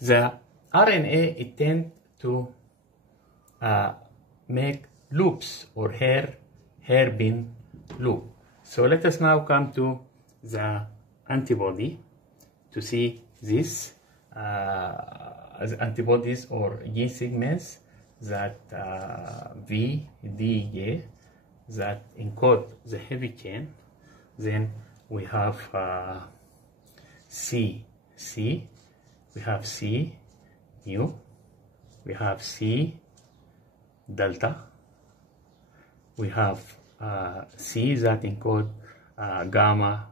the RNA, it tends to make loops or hairpin loop. So let us now come to the antibody to see this as antibodies or G segments that VDJ that encode the heavy chain. Then we have C, we have C mu, we have C delta, we have C that encode gamma,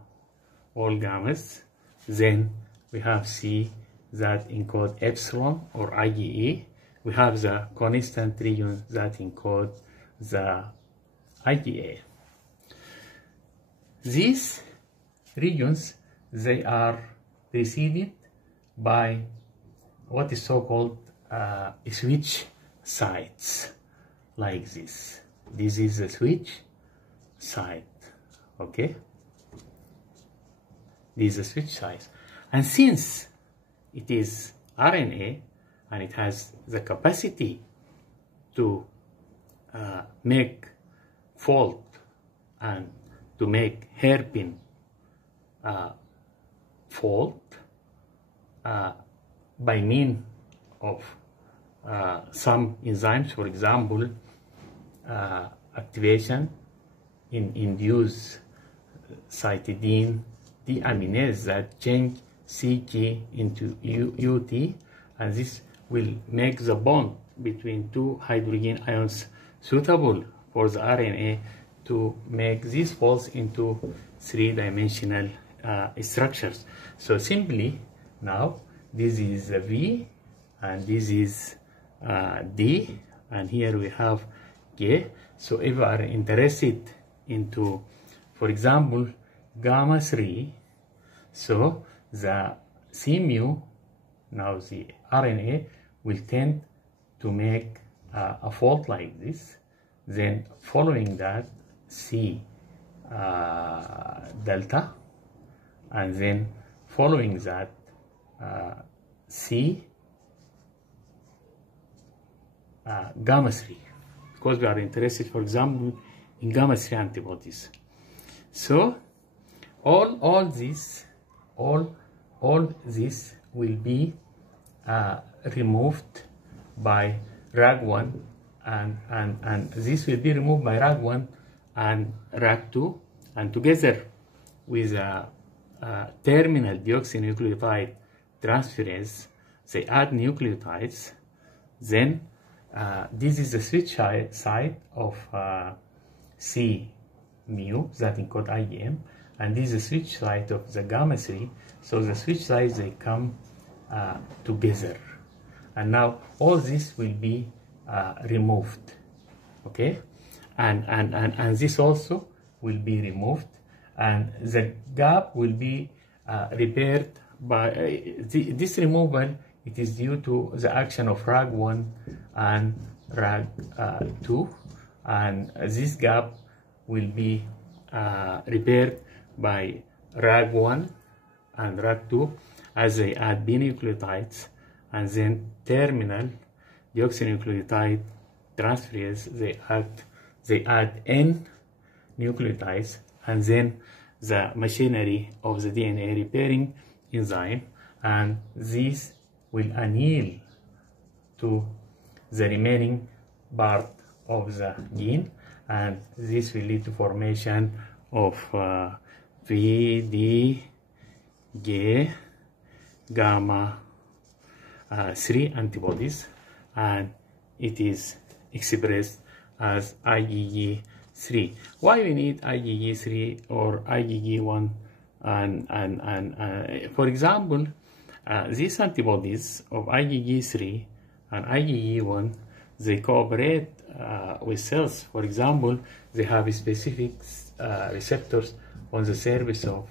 all gammas. Then we have C that encode epsilon or IgE. We have the constant region that encode the IgA. These regions, they are preceded by what is so-called switch sites, like this. This is the switch site, okay? This is the switch site. And since it is RNA and it has the capacity to make fold and to make hairpin fold by means of some enzymes, for example, activation in induced cytidine deaminase that change CG into UT, and this will make the bond between two hydrogen ions suitable for the RNA to make these folds into three-dimensional structures. So simply now this is a V and this is D, and here we have K. So if we are interested into, for example, gamma 3, so the C mu, now the RNA will tend to make a fold like this. Then following that, C delta, and then following that C gamma 3, because we are interested, for example, in gamma 3 antibodies. So all this will be removed by RAG1, and this will be removed by RAG1 and RAG2, and together with a terminal deoxynucleotide transferase, they add nucleotides. Then this is the switch site of C mu that encode IgM, and this is the switch site of the gamma 3. So the switch sites, they come together, and now all this will be removed, okay, and this also will be removed, and the gap will be repaired by this removal. It is due to the action of RAG1 and RAG2, and this gap will be repaired by RAG1 and RAG2 as they add B nucleotides, and then terminal deoxynucleotide transferase, they add N nucleotides, and then the machinery of the DNA repairing enzyme, and this will anneal to the remaining part of the gene, and this will lead to formation of VD, G, gamma 3 antibodies, and it is expressed as IgG3. Why we need IgG3 or IgG1? And for example, these antibodies of IgG3 and IgG1, they cooperate with cells. For example, they have specific receptors on the surface of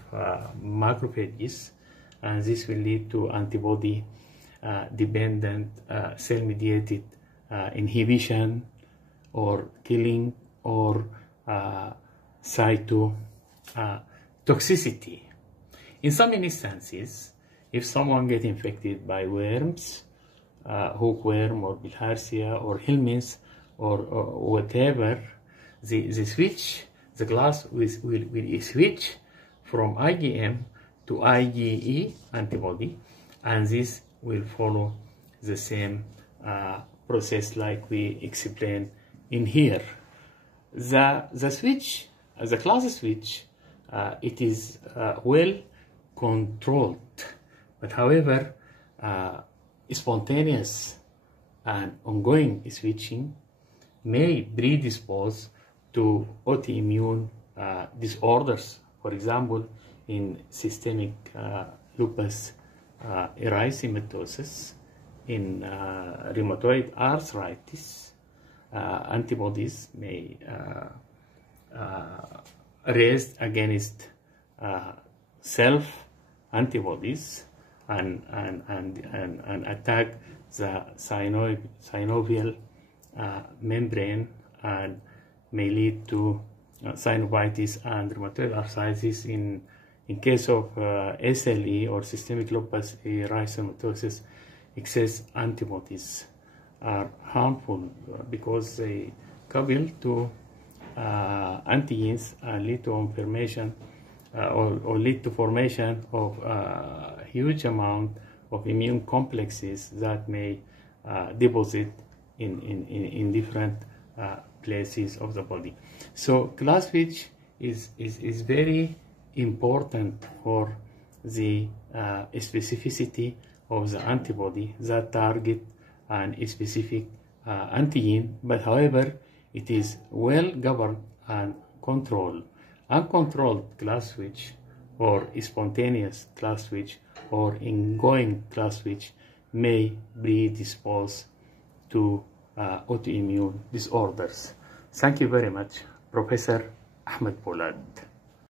macrophages, and this will lead to antibody dependent cell-mediated inhibition or killing or cytotoxicity. In some instances, if someone get infected by worms, hookworm or bilharzia or helminths or whatever, the class will switch from IgM to IgE antibody, and this will follow the same process like we explained in here. The switch, the class switch, it is well controlled, but however, spontaneous and ongoing switching may predispose to autoimmune disorders. For example, in systemic lupus erythematosus, in rheumatoid arthritis, antibodies may raised against self antibodies and attack the synovial membrane and may lead to synovitis and rheumatoid arthritis. In case of SLE or systemic lupus erythematosus, excess antibodies are harmful because they couple to antigens and lead to formation or lead to formation of a huge amount of immune complexes that may deposit in different places of the body. So class switch is very important for the specificity of the antibody that target an specific antigen, but however it is well governed and controlled. Uncontrolled class switch or spontaneous class switch or ongoing class switch may predispose to autoimmune disorders. Thank you very much, Professor Ahmed Poulad.